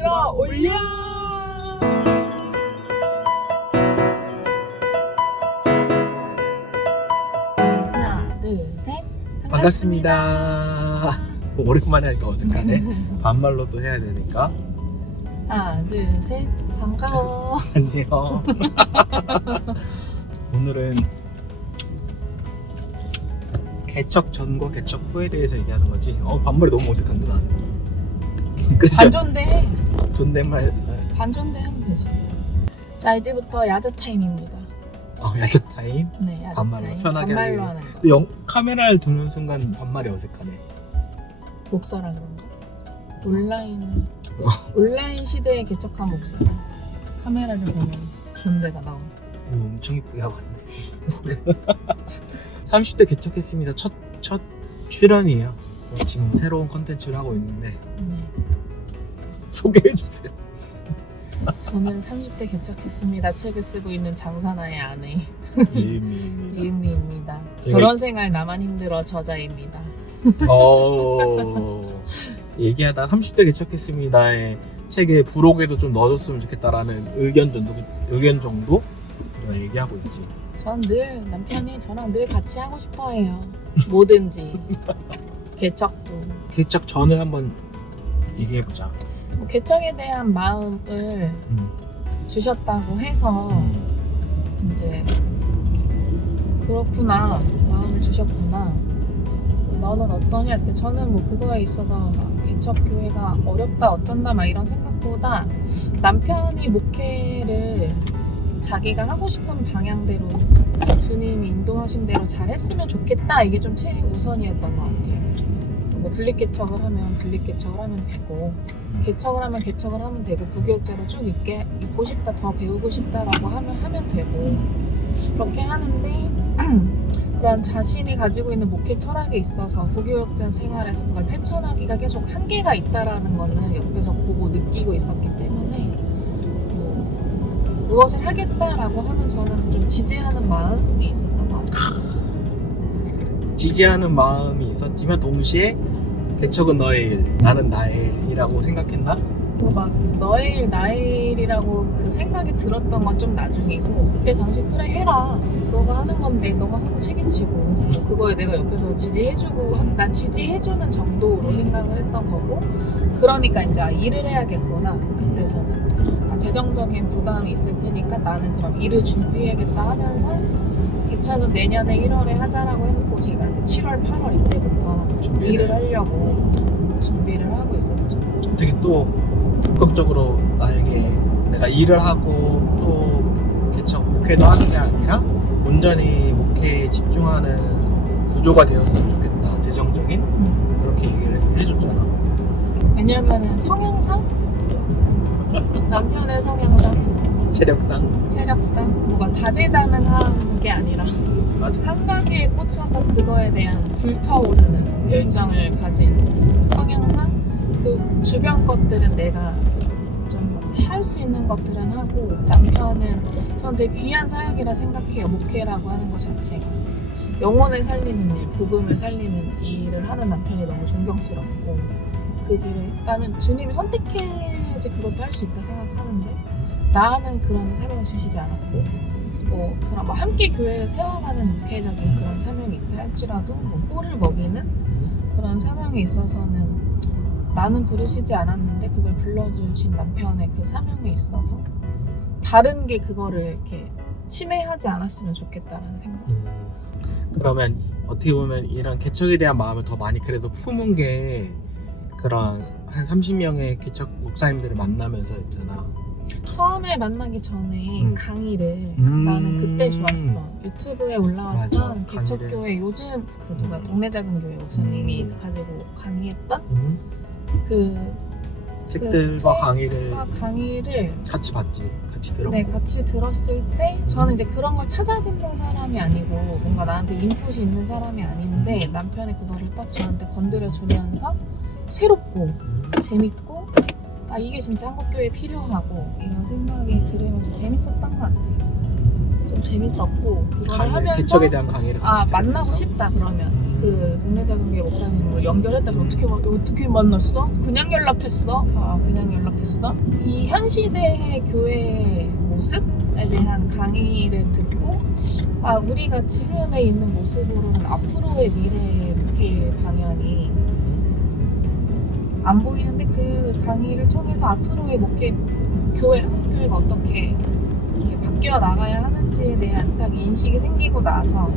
끌어올려. 하나, 둘, 셋. 반갑습니다. 오랜만에 하니까 어색하네. 반말로 또 해야 되니까. 하나, 둘, 셋. 반가워. 안녕. 오늘은 개척 전과 개척 후에 대해서 얘기하는 거지. 반말이 너무 어색한데 난. 그렇죠? 반존대. 존댓말. 반존대 하면 되지. 자, 이제부터 야자 타임입니다. 야자 타임. 네, 야자 반말로 타임. 편하게 반말로 하기. 하는 거. 근데 카메라를 두는 순간 반말이 어색하네. 목사라 그런가? 온라인 시대에 개척한 목사라. 카메라를 보면 존대가 나온다. 엄청 이쁘게 하고 왔네. 30대 개척했습니다. 첫 출연이에요. 지금 새로운 컨텐츠를 하고 있는데 네. 소개해주세요. 저는 30대 개척했습니다. 책을 쓰고 있는 장사나의 아내 이은미입니다. 이은미입니다. 제가- 결혼생활 나만 힘들어 저자입니다. 얘기하다 30대 개척했습니다의 책에 부록에도 좀 넣어줬으면 좋겠다라는 의견 정도 얘기하고 있지. 전 늘 남편이 저랑 늘 같이 하고 싶어해요. 뭐든지 개척도 개척 전을 한번 얘기해보자. 뭐 개척에 대한 마음을 주셨다고 해서 이제 그렇구나 마음을 주셨구나 너는 어떠냐 할 때 저는 뭐 그거에 있어서 막 개척교회가 어렵다 어쩐다 막 이런 생각보다 남편이 목회를 자기가 하고 싶은 방향대로 주님이 인도하신 대로 잘했으면 좋겠다 이게 좀 최우선이었던 것 같아요. 뭐 분립개척을 하면 분립개척을 하면 되고 개척을 하면 개척을 하면 되고 부교육자로 쭉 있고 싶다 더 배우고 싶다라고 하면 되고 그렇게 하는데 그런 자신이 가지고 있는 목회 철학에 있어서 부교육자 생활에서 그걸 펼쳐나기가 계속 한계가 있다라는 거는 옆에서 보고 느끼고 있었기 때문에 뭐 무엇을 하겠다라고 하면 저는 좀 지지하는 마음이 있었던 것 같아요. 지지하는 마음이 있었지만 동시에 개척은 너의 일, 나는 나의 일이라고 생각했나? 그리고 막 너의 일 나의 일이라고 그 생각이 들었던 건 좀 나중이고 그때 당시 그래 해라 너가 하는 건데 너가 하고 책임지고 뭐 그거에 내가 옆에서 지지해주고 난 지지해주는 정도로 생각을 했던 거고 그러니까 이제 일을 해야겠구나 그때서는 재정적인 부담이 있을 테니까 나는 그럼 일을 준비해야겠다 하면서 개척은 내년에 1월에 하자라고 해놓고 제가 이제 7월 8월 이때부터 일을 하려고 준비를 하고 있었죠. 되게 또 적극적으로 나에게 내가 일을 하고 또 개척 목회도 하는 게 아니라 온전히 목회에 집중하는 구조가 되었으면 좋겠다. 재정적인 그렇게 얘기를 해줬잖아. 왜냐면은 성향상 남편의 성향상 체력상 뭐가 다재다능한 게 아니라 맞아. 한 가지에 꽂혀서 그거에 대한 불타오르는 열정을 가진 성향상 그 주변 것들은 내가 좀 할 수 있는 것들은 하고 남편은 저는 되게 귀한 사역이라 생각해요. 목회라고 하는 것 자체가 영혼을 살리는 일, 복음을 살리는 일을 하는 남편이 너무 존경스럽고 그 길을 나는 주님이 선택해야지 그것도 할 수 있다 생각하는데 나는 그런 사명을 주시지 않았고 그런 뭐 함께 교회를 세워가는 목회적인 그런 사명이 있다 할지라도 뭐 꼴을 먹이는 그런 사명에 있어서는 나는 부르시지 않았는데 그걸 불러주신 남편의 그 사명에 있어서 다른 게 그거를 이렇게 침해하지 않았으면 좋겠다라는 생각. 그러면 어떻게 보면 이런 개척에 대한 마음을 더 많이 그래도 품은 게 그런 한 30명의 개척 목사님들을 만나면서였잖아. 처음에 만나기 전에 강의를 나는 그때 좋았어. 유튜브에 올라왔던 맞아, 개척교회 요즘 그 누가 동네 작은 교회 목사님이 가지고 강의했던 그 책들과 강의를 같이 봤지. 같이 들었고. 네, 같이 들었을 때 저는 이제 그런 걸 찾아 듣는 사람이 아니고 뭔가 나한테 인풋이 있는 사람이 아닌데 남편이 그거를 딱 저한테 건드려 주면서 새롭고 재밌고 이게 진짜 한국교회에 필요하고 이런 생각이 들으면서 재밌었던 것 같아요. 좀 재밌었고 그거를 하면서 개척에 대한 강의를 같이 만나고 들으면서? 싶다 그러면 그 동네 작은 교회 목사님을 연결했다면 어떻게 만났어? 그냥 연락했어? 그냥 연락했어? 이 현 시대의 교회 모습에 대한 강의를 듣고 우리가 지금에 있는 모습으로는 앞으로의 미래의 목회 방향이 안 보이는데 그 강의를 통해서 앞으로의 목회 교회 한국교회가 어떻게 이렇게 바뀌어 나가야 하는지에 대한 딱 인식이 생기고 나서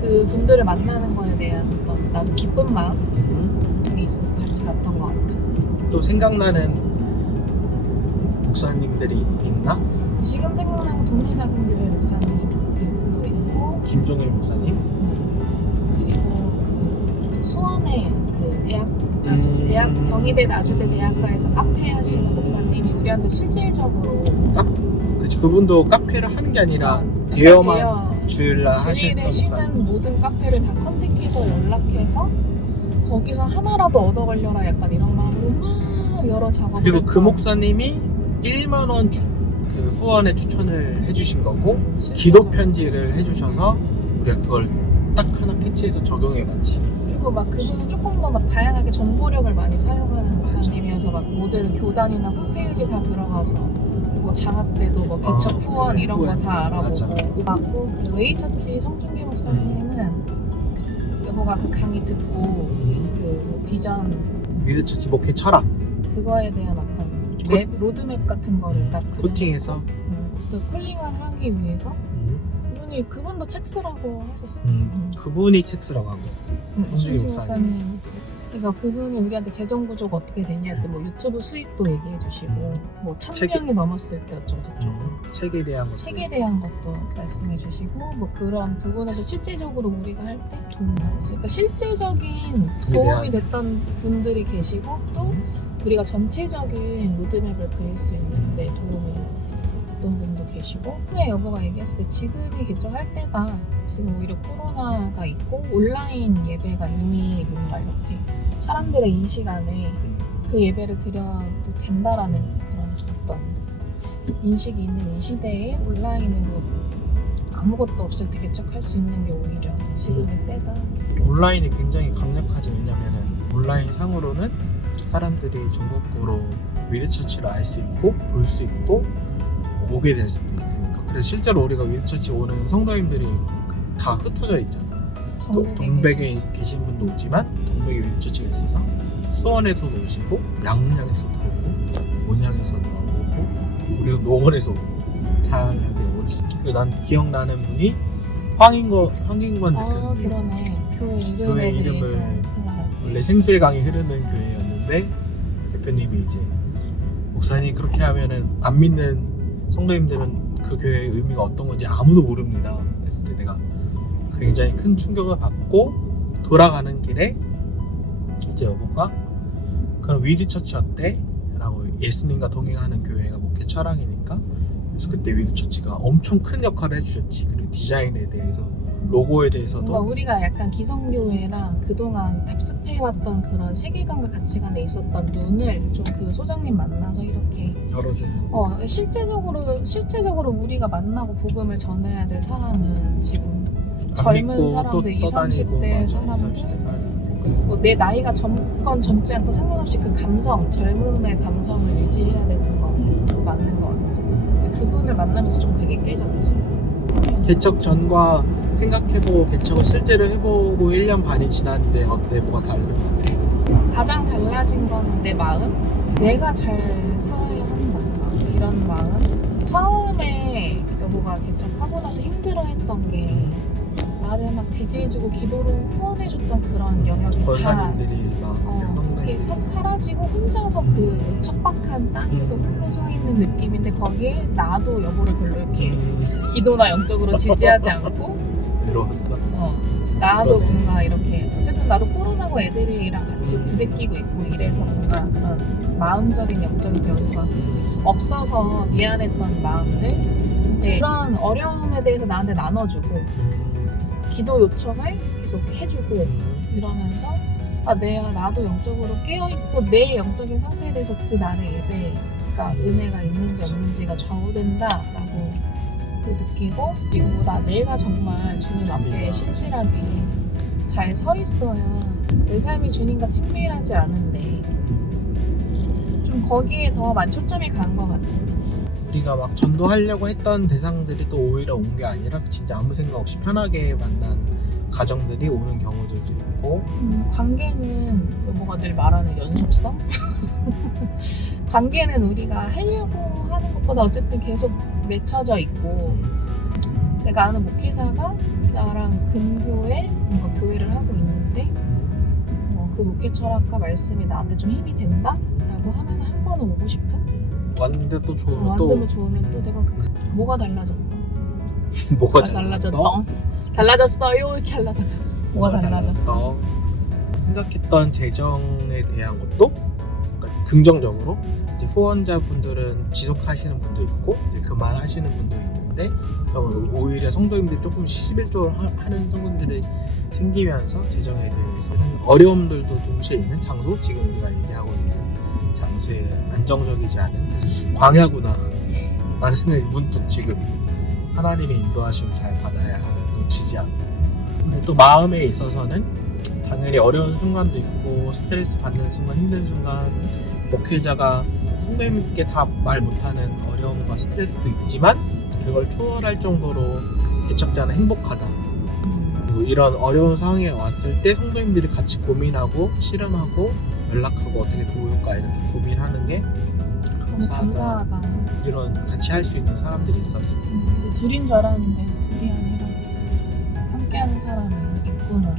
그 분들을 만나는 거에 대한 어떤 나도 기쁜 마음이 있어서 같이 갔던 것 같아. 또 생각나는 목사님들이 있나? 지금 생각나는 동네 작은 교회 목사님도 있고 김종일 목사님? 그리고 그 수원의 그 대학 경희대 나주대 대학가에서 카페 하시는 목사님이 우리한테 실질적으로 그분도 카페를 하는 게 아니라 대여만 주일날 하시는 주일에 목사님. 쉬는 모든 카페를 다 컨택해서 연락해서 거기서 하나라도 얻어 걸려라 약간 이런 마음으로 막 여러 작업을 그리고 그 했던 목사님이 1만 원 그 후원에 추천을 해주신 거고 기도 편지를 해주셔서 우리가 그걸 딱 하나 캐치해서 적용해봤지. 그리고 막 그분은 조금 더 막 다양하게 정보력을 많이 사용하는 목사님이어서 막 모든 교단이나 홈페이지 다 들어가서 뭐 장학 때도 뭐 개척 후원 그래, 이런 거 다 맞아. 알아보고 맞고 그 웨이처치 성준기 목사님은 여보가 그 강의 듣고 그 비전 위드처치 목회 철학 그거에 대한 어떤 로드맵 같은 거를 딱 코팅해서 그 콜링을 하기 위해서 그분도 책 쓰라고 하셨어. 그분이 책 쓰라고 하고 성준기 성준기 목사님. 그래서 그분이 우리한테 재정 구조가 어떻게 되냐 했더니 뭐 유튜브 수익도 얘기해 주시고 뭐 1000명이 넘었을 때 어쩌고 저쩌고 책에 대한 것도 책에 대한 것도 말씀해 주시고 뭐 그런 부분에서 실제적으로 우리가 할 때 도움이 되고 그러니까 실제적인 도움이 됐던 분들이 계시고 또 우리가 전체적인 로드맵을 그릴 수 있는데 도움이 됐던 분도 계시고 여보가 얘기했을 때 지금이 개척할 때다. 지금 오히려 코로나가 있고 온라인 예배가 이미 뭔가 이렇게 사람들의 인식 안에 그 예배를 드려도 된다라는 그런 어떤 인식이 있는 이 시대에 온라인으로 아무것도 없을 때 개척할 수 있는 게 오히려 지금의 때다. 온라인이 굉장히 강력하지. 왜냐면은 온라인 상으로는 사람들이 전국구로 위드처치를 알 수 있고 볼 수 있고 오게 될 수도 있으니까. 그래서 실제로 우리가 위드처치 오는 성도님들이 다 흩어져 있잖아. 또 동백에 계신 분도 오지만 동백에 위드처치가 있어서 수원에서도 오시고 양양에서도 오고 온양에서도 오고 우리도 노원에서 오고 다양하게 올 수 있고. 그리고 난 기억나는 분이 황인권 대표님. 그러네. 교회 이름을 원래 생수의 강이 흐르는 교회였는데 대표님이 이제 목사님 그렇게 하면은 안 믿는 성도님들은 그 교회의 의미가 어떤 건지 아무도 모릅니다. 그랬을 때 내가 굉장히 큰 충격을 받고 돌아가는 길에 이제 여보가 그런 위드처치 어때? 라고 예수님과 동행하는 교회가 목회 철학이니까 그래서 그때 위드처치가 엄청 큰 역할을 해주셨지. 그리고 디자인에 대해서 로고에 대해서도 뭔가 우리가 약간 기성교회랑 그동안 답습해왔던 그런 세계관과 가치관에 있었던 눈을 좀 그 소장님 만나서 이렇게 열어주는 실제적으로 우리가 만나고 복음을 전해야 될 사람은 지금 젊은 사람들 20, 30대 사람들 뭐 내 나이가 젊지 않고 상관없이 그 감성 젊음의 감성을 유지해야 되는 거 맞는 것 같아. 그분을 만나면서 좀 그게 깨졌지. 개척 전과 생각해보고 개척을 실제로 해보고 1년 반이 지났는데 어때? 뭐가 다른 것 같아? 가장 달라진 거는 내 마음? 내가 잘 살아야 한다 이런 마음? 처음에 여보가 개척하고 나서 힘들어했던 게 나를 막 지지해주고 기도로 후원해줬던 그런 영역이 다 권사님들이 그게 사라지고 혼자서 그 척박한 땅에서 홀로 서 있는 느낌인데 거기에 나도 여보를 별로 이렇게 기도나 영적으로 지지하지 않고 외로웠어. 나도 그러네. 뭔가 이렇게 어쨌든 나도 코로나고 애들이랑 같이 부대끼고 있고 이래서 뭔가 그런 마음적인 영적인 변화가 없어서 미안했던 마음들 근데 그런 어려움에 대해서 나한테 나눠주고 기도 요청을 계속 해주고 이러면서 나도 영적으로 깨어있고 내 영적인 상태에 대해서 그 날의 예배가 은혜가 있는지 없는지가 좌우된다라고 느끼고 이거보다 내가 정말 주님 앞에 신실하게 잘 서 있어야 내 삶이 주님과 친밀하지 않은데 좀 거기에 더 많이 초점이 간 것 같아. 우리가 막 전도하려고 했던 대상들이 또 오히려 온 게 아니라 진짜 아무 생각 없이 편하게 만난 가정들이 오는 경우들도 있고. 관계는 뭐가 늘 말하는 연속성? 관계는 우리가 하려고 하는 것보다 어쨌든 계속 맺혀져 있고, 내가 아는 목회자가 나랑 근교에 뭔가 교회를 하고 있는데 그 목회 철학과 말씀이 나한테 좀 힘이 된다? 라고 하면 한 번은 오고 싶은? 왔는데 또 좋으면 완전 좋으면 또 내가 뭐가 달라졌다? 뭐가 달라졌다? 달라졌어요? 이렇게 하려다가 뭐가 달라졌어? 생각했던 재정에 대한 것도 그러니까 긍정적으로 이제 후원자분들은 지속하시는 분도 있고 이제 그만하시는 분도 있는데, 그러면 오히려 성도님들이 조금 11조를 하는 성도님들이 생기면서 재정에 대해서 어려움들도 동시에 있는 장소, 지금 우리가 얘기하고 있는 장소에 안정적이지 않은 광야구나 라는 생각이 문득 지금 하나님의 인도하심을 잘 받아야 하는, 놓치지 않고. 근데 또 마음에 있어서는 당연히 어려운 순간도 있고 스트레스 받는 순간, 힘든 순간, 목회자가 성도님께 다 말 못하는 어려움과 스트레스도 있지만 그걸 초월할 정도로 개척자는 행복하다. 그리고 이런 어려운 상황에 왔을 때 성도님들이 같이 고민하고 씨름하고 연락하고 어떻게 도울까 이렇게 고민하는 게 너무 감사하다. 이런 같이 할 수 있는 사람들이 있어서. 둘인 줄 알았는데 둘이 아니라 함께하는 사람이 있구나.